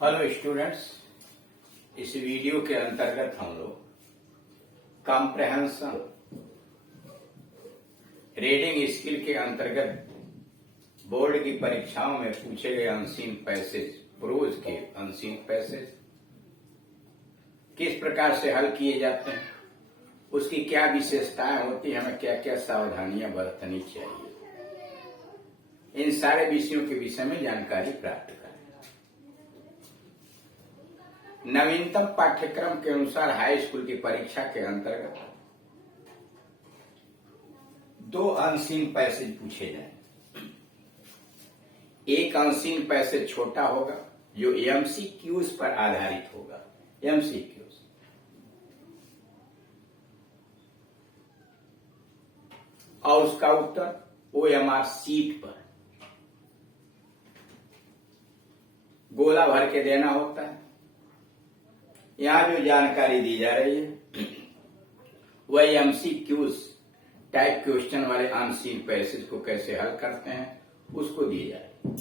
Hello students, इस video के अंतर्गत हम लोग कॉम्प्रहेंशन रीडिंग स्किल के अंतर्गत बोर्ड की परीक्षाओं में पूछे गए अनसीन पैसेज, प्रोज के अनसीन पैसेज किस प्रकार से हल किए जाते हैं, उसकी क्या विशेषताएं होती हैं, हमें क्या क्या सावधानियां बरतनी चाहिए, इन सारे विषयों के विषय में जानकारी प्राप्त करें। नवीनतम पाठ्यक्रम के अनुसार हाई स्कूल की परीक्षा के अंतर्गत 2 अनसीन पैसेज पूछे जाएंगे। एक अनसीन पैसेज छोटा होगा जो एमसीक्यूज पर आधारित होगा। एमसीक्यूज और उसका उत्तर ओएमआर सीट पर गोला भर के देना होता है। यहां जो जानकारी दी जा रही है वह एमसीक्यूज टाइप क्वेश्चन वाले अनसीन पैसेज को कैसे हल करते हैं उसको दी जा रही है।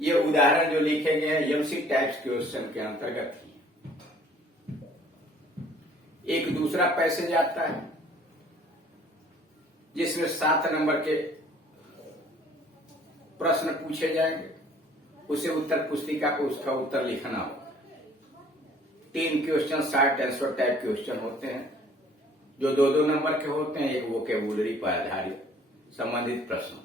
ये उदाहरण जो लिखे गए हैं एमसी टाइप्स क्वेश्चन के अंतर्गत ही। एक दूसरा पैसेज आता है जिसमें 7 नंबर के प्रश्न पूछे जाएंगे, उसे उत्तर पुस्तिका को उसका उत्तर लिखना होगा। 3 question short answer type question होते हैं जो 2-2 नंबर के होते हैं। एक वोकैबुलरी पर आधारित संबंधित प्रश्न।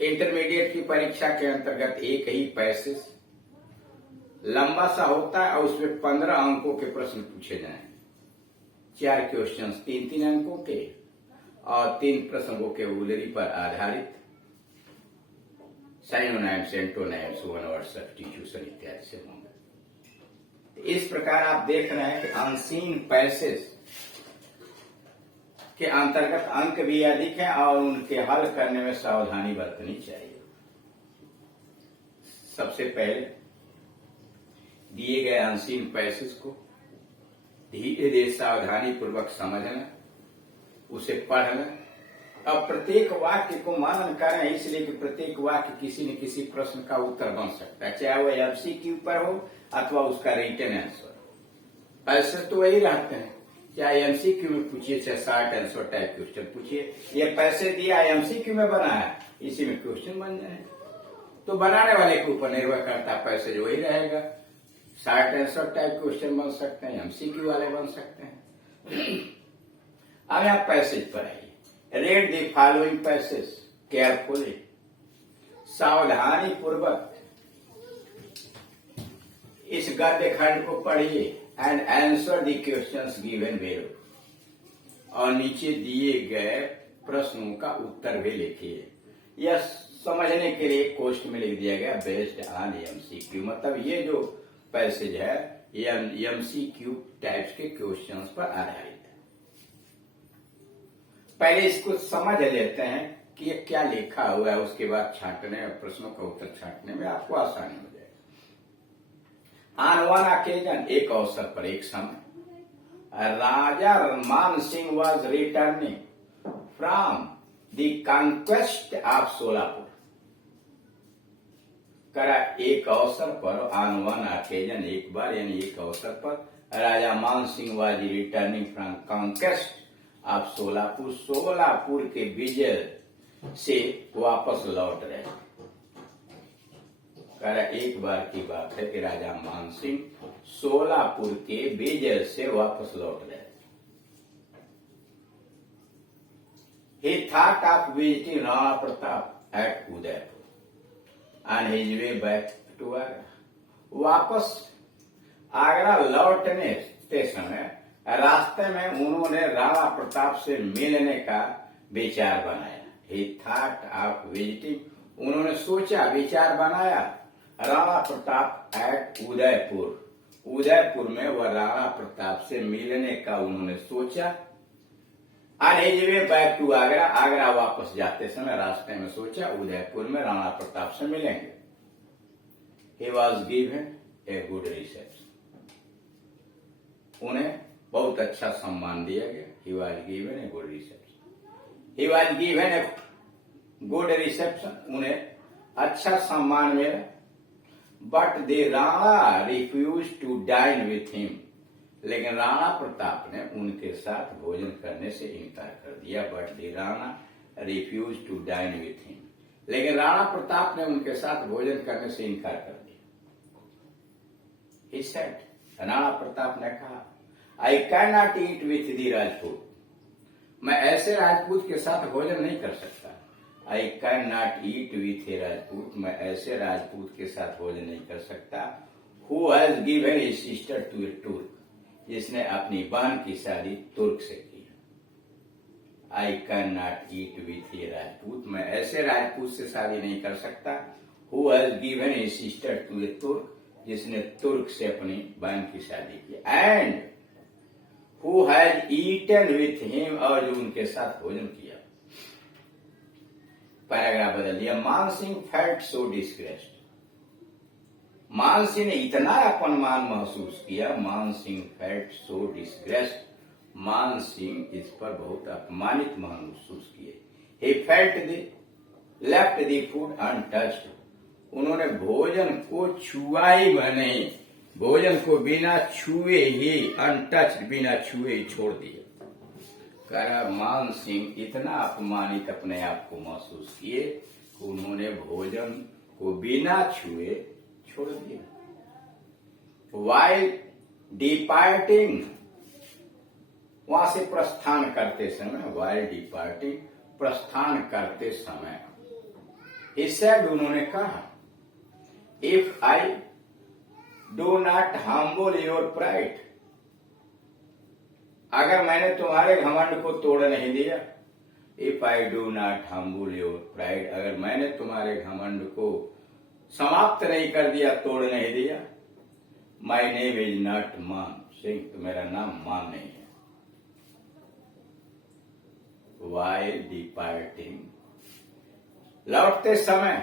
इंटरमीडिएट की परीक्षा के अंतर्गत एक ही पैसेज लंबा सा होता है और उसमें 15 अंकों के प्रश्न पूछे जाएंगे। 4 क्वेश्चन 3-3 अंकों के और 3 प्रश्न वोकैबुलरी पर आधारित साइनोनाइम्स, एंटोनाइम्स, वन वर्ड सब्स्टिट्यूशन इत्यादि से होंगे। इस प्रकार आप देख रहे हैं कि अनसीन पैसेज के अंतर्गत अंक भी अधिक है और उनके हल करने में सावधानी बरतनी चाहिए। सबसे पहले दिए गए अनसीन पैसेज को धीरे धीरे सावधानी पूर्वक समझना, उसे पढ़ना। अब प्रत्येक वाक्य को मनन करें, इसलिए कि प्रत्येक वाक्य किसी न किसी प्रश्न का उत्तर बन सकता है, चाहे वह एमसीक्यू पर हो अथवा उसका रिटन आंसर। पैसेज तो वही रहते हैं, चाहे एमसीक्यू में पूछिए चाहे शॉर्ट आंसर टाइप क्वेश्चन पूछिए। ये पैसेज दिया एमसीक्यू में बना है, इसी में क्वेश्चन बन जाए तो बनाने वाले के ऊपर निर्भर करता है, पैसेज वही रहेगा। शॉर्ट आंसर टाइप क्वेश्चन बन सकते हैं, एमसीक्यू वाले बन सकते हैं। अब आप पैसेज पर आइए। Read the following passage carefully. सावधानी पूर्वक इस गद्य खंड को पढ़िए and answer the questions given below. और नीचे दिए गए प्रश्नों का उत्तर भी लिखिए। यह समझने के लिए कोष्ठ में लिख दिया गया बेस्ड ऑन एमसीक्यू। मतलब ये जो पैसेज है ये एमसीक्यू टाइप्स के क्वेश्चंस पर आधारित है। पहले इसको समझ लेते हैं कि ये क्या लिखा हुआ है, उसके बाद छांटने और प्रश्नों का उत्तर छांटने में आपको आसानी हो जाएगी। ऑन वन ओकेजन, एक अवसर पर एक समय, राजा मान Singh was returning from the conquest of Solapur. करा एक अवसर पर, ऑन वन ओकेजन एक बार यानी एक अवसर पर, राजा मान Singh was returning from conquest आप सोलापुर के विजय से वापस लौट रहे। एक बार की बात है कि राजा मानसिंह सोलापुर के विजय से वापस लौट रहे। He thought of visiting Rana Pratap at Udaipur on his way back to Agra. वापस आगरा लौटने के समय रास्ते में उन्होंने राणा प्रताप से मिलने का विचार बनाया। He thought of visiting, उन्होंने सोचा, विचार बनाया राणा प्रताप एट उदयपुर। उदयपुर में वह राणा प्रताप से मिलने का उन्होंने सोचा। On his way back to Agra, Agra वापस जाते समय रास्ते में सोचा उदयपुर में राणा प्रताप से मिलेंगे। He was given a good reception, उन्हें बहुत अच्छा सम्मान दिया गया। He was given a good reception. He was given a good reception, उन्हें अच्छा सम्मान मिला। But the Rana refuse to dine with him, लेकिन राणा प्रताप ने उनके साथ भोजन करने से इनकार कर दिया। But the Rana refuse to dine with him, लेकिन राणा प्रताप ने उनके साथ भोजन करने से इनकार कर दिया। He said, राणा प्रताप ने कहा, I can not eat with the Rajput, मैं ऐसे राजपूत के साथ भोजन नहीं कर सकता। I can not eat with a Rajput, मैं ऐसे राजपूत के साथ भोजन नहीं कर सकता। Who has given a sister to a Turk, जिसने अपनी बहन की शादी तुर्क से की। I can not eat with a Rajput, मैं ऐसे राजपूत से शादी नहीं कर सकता। Who has given a sister to a Turk, जिसने तुर्क से अपनी बहन की शादी की। And who has eaten with him, और जो उनके साथ भोजन किया। पैराग्राफ बदल दिया। Man Singh felt so disgraced, Man Singh ने इतना अपमान महसूस किया। Man Singh felt so disgraced, Man Singh इस पर बहुत अपमानित महसूस किए। ही felt the left the food untouched, उन्होंने भोजन को छुआ ही नहीं, भोजन को बिना छुए ही, अनटच्ड, बिना छुए ही छोड़ दिया। कहा मान सिंह इतना अपमानित अपने आप को महसूस किए कि उन्होंने भोजन को बिना छुए छोड़ दिया। वाइल डिपार्टिंग, वहां से प्रस्थान करते समय, वाइल डिपार्टिंग, प्रस्थान करते समय, इससे उन्होंने कहा, if I do not humble your pride, अगर मैंने तुम्हारे घमंड को तोड़ नहीं दिया। If I do not humble your pride, अगर मैंने तुम्हारे घमंड को समाप्त नहीं कर दिया, तोड़ नहीं दिया। माई नेम इज नॉट मान सिंह, तो मेरा नाम मान नहीं है। वाइल डिपार्टिंग, लौटते समय,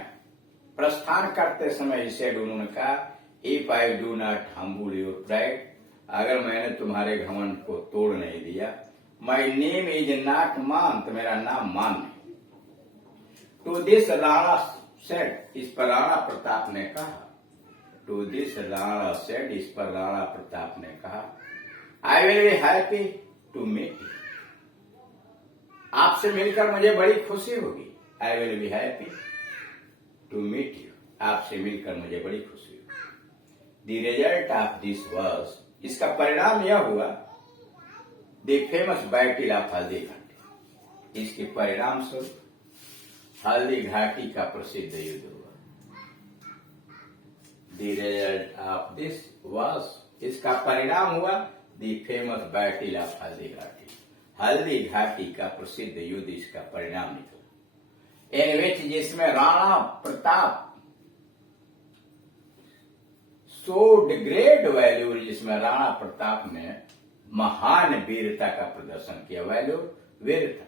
प्रस्थान करते समय, इसे उन्होंने कहा, if I do not humble your pride, अगर मैंने तुम्हारे घमंड को तोड़ नहीं दिया। माई नेम इज नॉट मान, तो मेरा नाम मान नहीं। टू दिस राणा सेड, इस पर राणा प्रताप ने कहा। टू दिस राणा सेड, इस पर राणा प्रताप ने कहा, I will be happy to meet you, आपसे मिलकर मुझे बड़ी खुशी होगी। I will be happy to meet you, आपसे मिलकर मुझे बड़ी खुशी होगी। The result of this was, इसका परिणाम यह हुआ, the famous battle of Haldi Ghati, इसके परिणाम स्वरूप हल्दी घाटी का प्रसिद्ध युद्ध हुआ। The result of this was, इसका परिणाम हुआ, the famous battle of Haldi Ghati, Haldi Ghati का प्रसिद्ध युद्ध, इसका परिणाम निकला। इन विच, जिसमें Rana Pratap showed great value, जिसमें राणा प्रताप ने महान वीरता का प्रदर्शन किया। वैल्यू, वीरता।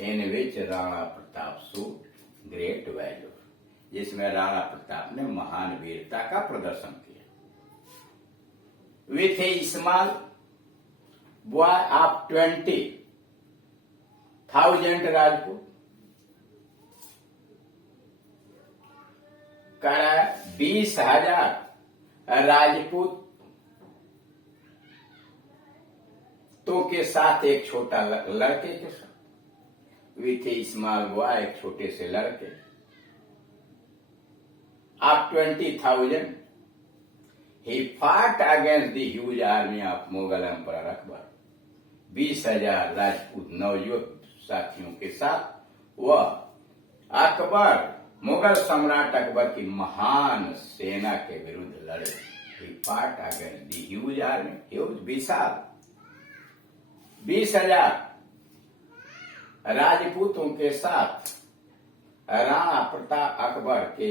In which Rana Pratap showed great value, जिसमें राणा प्रताप ने महान वीरता का प्रदर्शन किया। With a small boy of 20,000 Rajput, करा 20,000 राजपूत तो के साथ, एक छोटा लड़के के साथ। विथ ए स्मॉल बॉय, एक छोटे से लड़के। ऑफ 20,000, ही फाट against the huge army of Mughal emperor Akbar, 20,000 Rajput नवयुवक साथियों के साथ वह अकबर, मुगल सम्राट अकबर की महान सेना के विरुद्ध लड़े। He fought against the huge army, huge, विशाल 20,000 राजपूतों के साथ राणा प्रताप अकबर के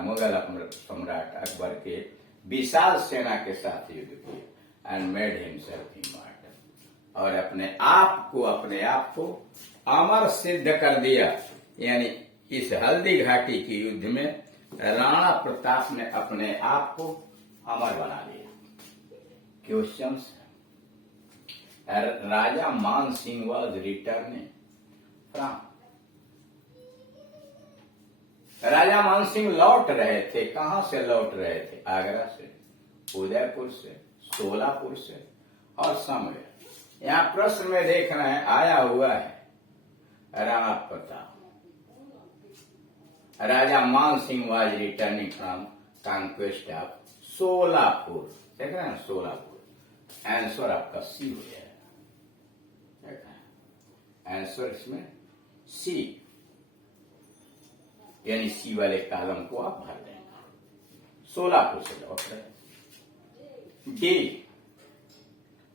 मुगल सम्राट अकबर के विशाल सेना के साथ युद्ध किया। एंड मेड हिमसेल्फ इमॉर्टल, और अपने आप को अमर सिद्ध कर दिया। यानी इस हल्दी घाटी के युद्ध में राणा प्रताप ने अपने आप को अमर बना लिया। क्वेश्चंस, राजा मान सिंह वॉज रिटर्निंग फ्रॉम राजा मानसिंह लौट रहे थे। कहां से लौट रहे थे? आगरा से, उदयपुर से, सोलापुर से और समवेर। यहां प्रश्न में देख रहे हैं आया हुआ है Rana Pratap. Raja Mansingh was returning from conquest of Solapur. देख रहे हैं सोलापुर। आंसर आपका सी हो जाएगा। आंसर इसमें सी, यानी सी वाले कॉलम को आप भर देंगे। सोलापुर से लौट रहे। डी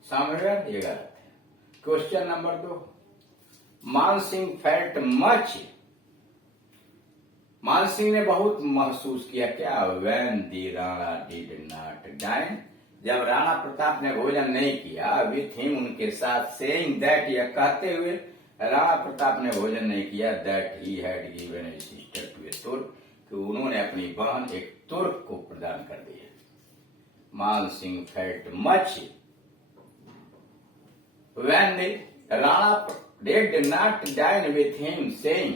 समवेर, ये गलत है। Question number 2, Man Singh felt much. Man Singh ने बहुत महसूस किया क्या? When the Rana did not dine, जब राणा प्रताप ने भोजन नहीं किया। विथ हिम, उनके साथ। सेइंग दैट, यह कहते हुए राणा प्रताप ने भोजन नहीं किया। That he had given a sister to a Turk, कि उन्होंने अपनी बहन एक तुर्क को प्रदान कर दिया। Man Singh felt much when the Rana did not dine with him, saying,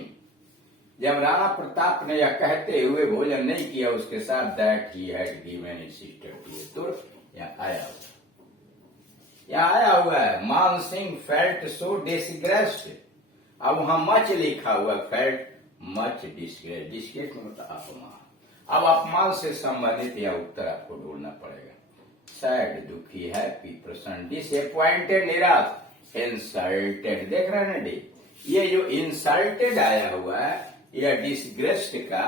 जब राणा प्रताप ने यह कहते हुए भोजन नहीं किया उसके साथ। That he had given a sister to a Turk, यहाँ आया हुआ है मानसिंह फेल्ट सो डिसग्रेस्ड। अब वहां मच लिखा हुआ, फेल्ट मच डिसग्रेस्ड। डिसग्रेस्ड मतलब अपमान। अब अपमान से संबंधित यह उत्तर आपको ढूंढना पड़ेगा। सैड, दुखी, हैप्पी, प्रसन्न, डिसअपॉइंटेड, निराश, इंसल्टेड। देख रहे हैं ना डी, ये जो इंसल्टेड आया हुआ है यह डिसग्रेस्ड का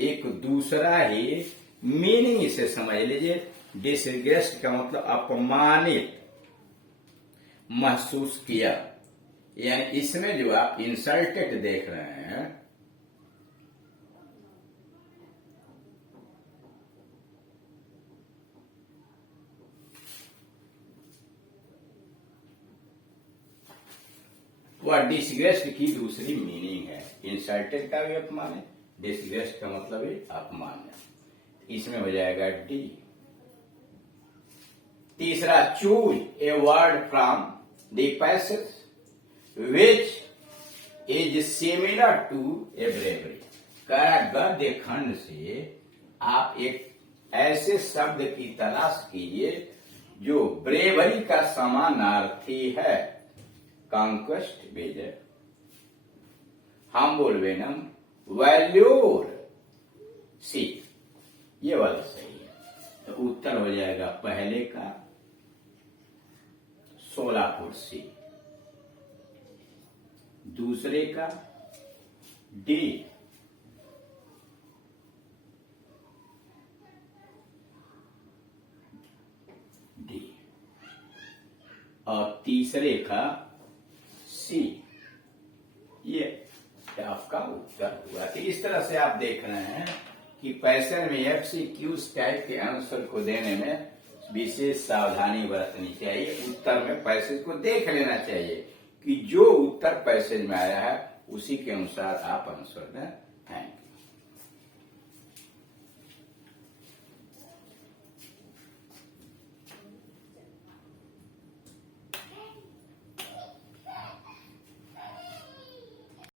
एक दूसरा ही मीनिंग इसे समझ लीजिए। डिसग्रेस्ड का मतलब अपमानित महसूस किया, यानी इसमें जो आप इंसल्टेड देख रहे हैं, वह डिसग्रेस्ड की दूसरी मीनिंग है। इंसल्टेड का भी अपमान है, डिसग्रेस्ड का मतलब भी अपमान है। इसमें हो जाएगा डी। तीसरा, choose a word from the passage which is similar to a bravery. कह गद्य खंड से आप एक ऐसे शब्द की तलाश कीजिए जो ब्रेवरी का समानार्थी है। कॉन्क्वेस्ट, विजय, हम्बल, वेनम, वैल्यूर, सी, ये वाला सही है। तो उत्तर हो जाएगा पहले का सोलापुर, सी। दूसरे का डी, डी, और तीसरे का सी। ये आपका उत्तर हुआ। तो इस तरह से आप देख रहे हैं कि पैसेज में एफसीक्यूज टाइप के आंसर को देने में विशेष सावधानी बरतनी चाहिए। उत्तर में पैसेज को देख लेना चाहिए कि जो उत्तर पैसेज में आया है उसी के अनुसार आप आंसर दें। Thank you.